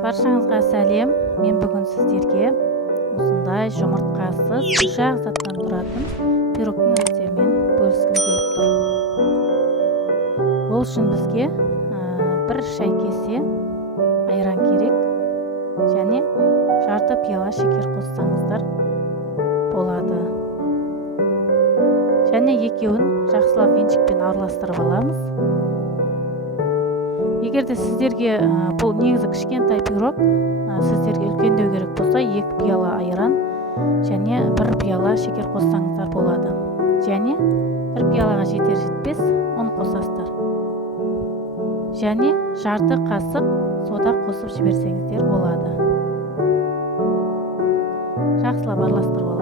Баршаңызға сәлем. Мен бүгін сіздерге осындай жұмыртқасыз 3 заттан тұратын пирогтың рецептімен бөліскім келіп тұр. Ол үшін бізге 1 шай кесе айран керек және жарты пиала шекер қоссаңыздар болады. Және екеуін жақсылап венчикпен араластырып аламыз. Егерде сіздерге бұл негізі кішкентай пирог, сіздерге үлкендеу керек болса 2 пиала айран және 1 пиала шекер қоссаңыздар болады. Және 1 пиалаға жетер-жетпес ұн қосасыздар. Және жарты қасық сода қосып жіберсеңіздер болады. Жақсылап араластырып аламыз.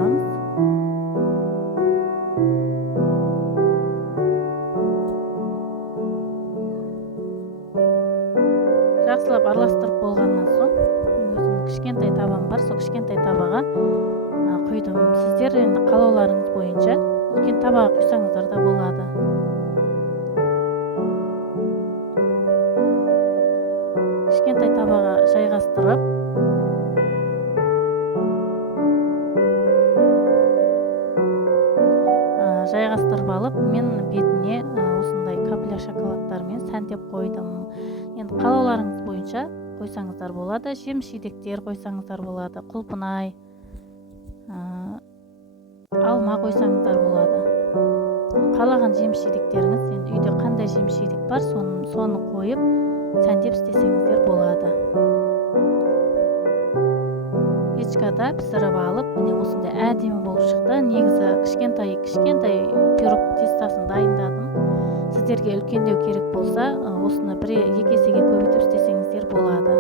Жақсылап араластырып болғаннан соң, өзімнің кішкентай табам бар, сол кішкентай табаға құйдым. Сіздер енді қалауларыңыз бойынша үлкен табаға құйсаңыздар да болады. Кішкентай табаға жайғастырып, алып, мен бетіне осындай капля шоколадтармен сәндеп қойдым. Енді қалауларыңыз бойынша қойсаңыздар болады, жеміс-жидектер қойсаңыздар болады, құлпынай, алма қойсаңыздар болады. Қалаған жеміс-жидектеріңіз, енді үйде қандай жеміс-жидек бар, соны қойып сәндеп істесеңіздер болады. Печкада пісіріп алып, міне осындай әдемі болып шықты. Негізі кішкентай пирог тестасын дайындадым. Сіздерге үлкендеу керек болса, осыны 1-2 есеге көбейтіп істесеңіздер болады.